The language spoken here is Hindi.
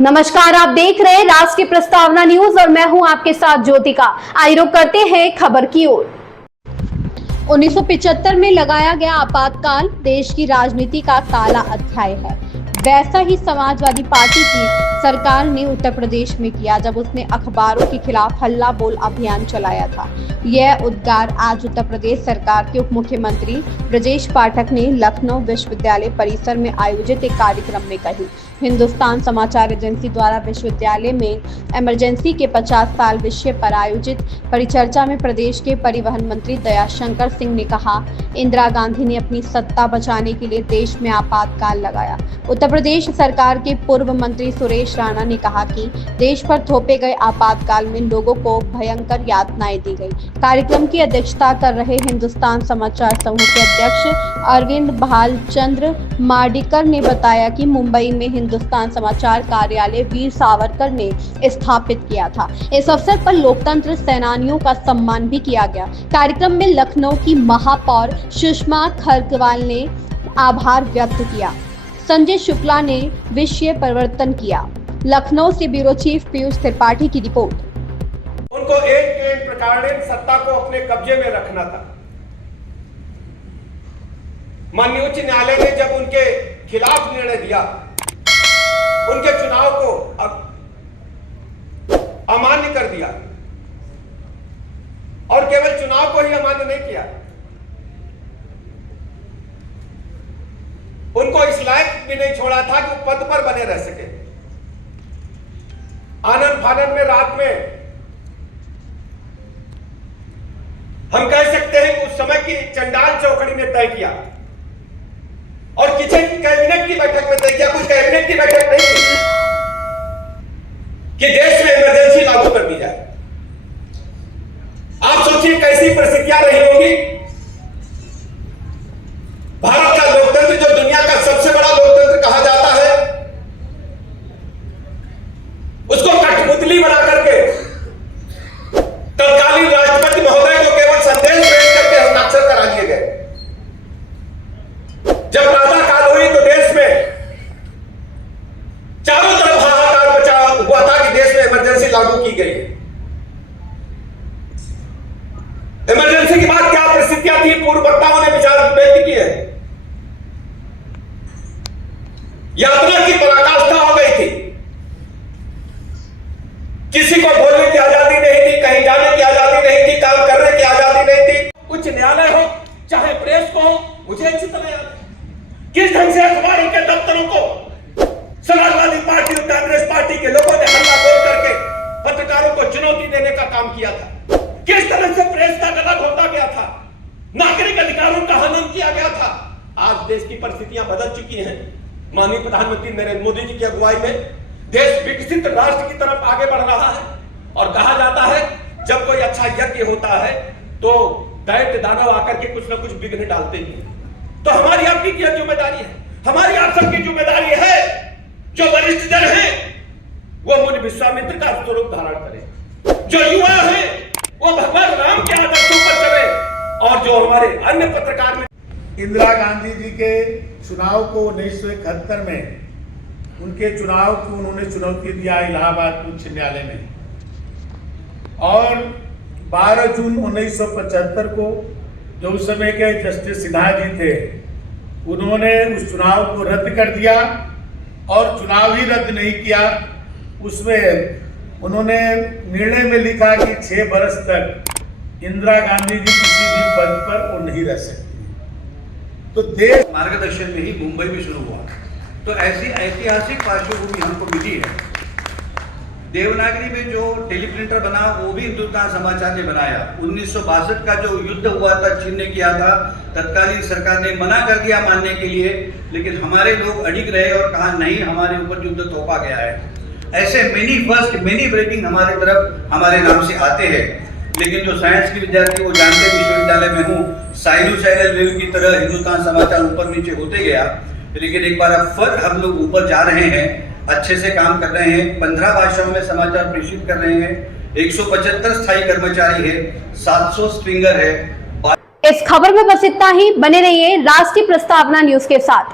नमस्कार, आप देख रहे हैं राष्ट्रीय प्रस्तावना न्यूज और मैं हूं आपके साथ ज्योतिका। आइए रुक करते हैं खबर की ओर। 1975 में लगाया गया आपातकाल देश की राजनीति का काला अध्याय है। वैसा ही समाजवादी पार्टी की सरकार ने उत्तर प्रदेश में किया जब उसने अखबारों के खिलाफ हल्ला बोल अभियान चलाया था। यह उद्गार आज उत्तर प्रदेश सरकार के उप मुख्यमंत्री ब्रजेश पाठक ने लखनऊ विश्वविद्यालय परिसर में आयोजित एक कार्यक्रम में कही। हिंदुस्तान समाचार एजेंसी द्वारा विश्वविद्यालय में इमरजेंसी के 50 साल विषय पर आयोजित परिचर्चा में प्रदेश के परिवहन मंत्री दयाशंकर सिंह ने कहा, इंदिरा गांधी ने अपनी सत्ता बचाने के लिए देश में आपातकाल लगाया। उत्तर प्रदेश सरकार के पूर्व मंत्री सुरेश राणा ने कहा कि देश पर थोपे गए आपातकाल में लोगों को भयंकर यातनाएं दी गई। कार्यक्रम की अध्यक्षता कर रहे हिंदुस्तान समाचार समूह के अध्यक्ष अरविंद भालचंद्र मार्डिकर ने बताया कि मुंबई में हिंदुस्तान समाचार कार्यालय वीर सावरकर ने स्थापित किया था। इस अवसर पर लोकतंत्र सेनानियों का सम्मान भी किया गया। कार्यक्रम में लखनऊ की महापौर सुषमा खरगवाल ने आभार व्यक्त किया। संजय शुक्ला ने विषय परिवर्तन किया। लखनऊ से ब्यूरो चीफ पीयूष त्रिपाठी की रिपोर्ट। उनको एक प्रकार ने सत्ता को अपने कब्जे में रखना था। माननीय उच्च न्यायालय ने जब उनके खिलाफ निर्णय दिया, उनके चुनाव को अमान्य कर दिया और केवल चुनाव को ही अमान्य नहीं किया, उनको इस लायक भी नहीं छोड़ा था कि पद पर बने रह सके। आनंद फानंद में रात में हम कह सकते हैं कि उस समय की चंडाल चौकड़ी ने तय किया और किसी कैबिनेट की बैठक में तय किया। कोई कैबिनेट की बैठक नहीं की कि देश में इमरजेंसी लागू कर दी जाए। आप सोचिए कैसी परिस्थितियां रही होगी। भारत का लोकतंत्र, जो दुनिया का सबसे बड़ा लोकतंत्र कहा जाता है, उसको कठपुतली बना करके तत्कालीन राष्ट्रपति महोदय को केवल संदेश भेज करके हस्ताक्षर करा दिए गए। जब राजा काल हुई तो देश में चारों तरफ हाहाकार मचा हुआ था कि देश में इमरजेंसी लागू की गई। इमरजेंसी के बाद क्या परिस्थितियां थी, पूर्व वक्ताओं ने विचार व्यक्त किए। यात्रा की पराकाष्ठा हो गई थी, किसी को बोलने की आजादी नहीं थी, कहीं जाने की आजादी नहीं थी, काम करने की आजादी नहीं थी। उच्च न्यायालय हो चाहे प्रेस को हो, मुझे अच्छी तरह याद है किस ढंग से अखबारों के दफ्तरों को समाजवादी पार्टी और कांग्रेस पार्टी के लोगों ने हल्ला बोल करके पत्रकारों को चुनौती देने का काम किया था। किस तरह से प्रेस का गला घोटा गया था, नागरिक अधिकारों का हनन किया गया था। आज देश की परिस्थितियां बदल चुकी हैं। माननीय प्रधानमंत्री नरेंद्र मोदी जी की अगुवाई में देश विकसित राष्ट्र की तरफ आगे बढ़ रहा है और कहा जाता है जब कोई अच्छा यज्ञ होता है तो दैत्य दानव आकर के कुछ न कुछ विघ्न डालते हैं। तो हमारी आपकी क्या जिम्मेदारी है? हमारी आप सबकी जिम्मेदारी है, जो वरिष्ठ जन है वो मुनि विश्वामित्र का स्वरूप धारण करें, जो युवा है वो भगवान राम के आदर्शों पर चले और जो हमारे अन्य पत्रकार में इंदिरा गांधी जी के चुनाव को 1971 में उनके चुनाव को उन्होंने चुनौती दिया इलाहाबाद उच्च न्यायालय में और 12 जून 1975 को जो उस समय के जस्टिस सिन्हा जी थे, उन्होंने उस चुनाव को रद्द कर दिया और चुनाव ही रद्द नहीं किया। उसमें उन्होंने निर्णय में लिखा कि 6 वर्ष तक इंदिरा गांधी जी किसी भी पद पर वो नहीं रह सकती। तो देश मार्गदर्शन में ही मुंबई में शुरू हुआ। तो ऐसी ऐतिहासिक पार्श्वभूमि हमको मिली है। देवनागरी में जो टेलीप्रिंटर बना वो भी हिंदुस्तान समाचार ने बनाया। 1962 का जो युद्ध हुआ था, चीन ने किया था, तत्कालीन सरकार ने मना कर दिया मानने के लिए, लेकिन हमारे लोग अडिग रहे और कहा नहीं, हमारे ऊपर युद्ध थोपा गया है। ऐसे मेनी फर्स्ट मेनी ब्रेकिंग हमारे तरफ हमारे नाम से आते हैं। लेकिन जो साइंस के विद्यार्थी वो जानते विश्वविद्यालय में हूँ, साइनोसाइडल वेव की तरह हिंदुस्तान समाचार ऊपर नीचे होते गया। लेकिन एक बार अब फिर हम लोग ऊपर जा रहे हैं, अच्छे से काम कर रहे हैं। 15 भाषाओं में समाचार प्रेषित कर रहे हैं। 175 स्थायी कर्मचारी है, 700 स्ट्रिंगर है। इस खबर में बस इतना ही। बने रहिए राष्ट्रीय प्रस्तावना न्यूज के साथ।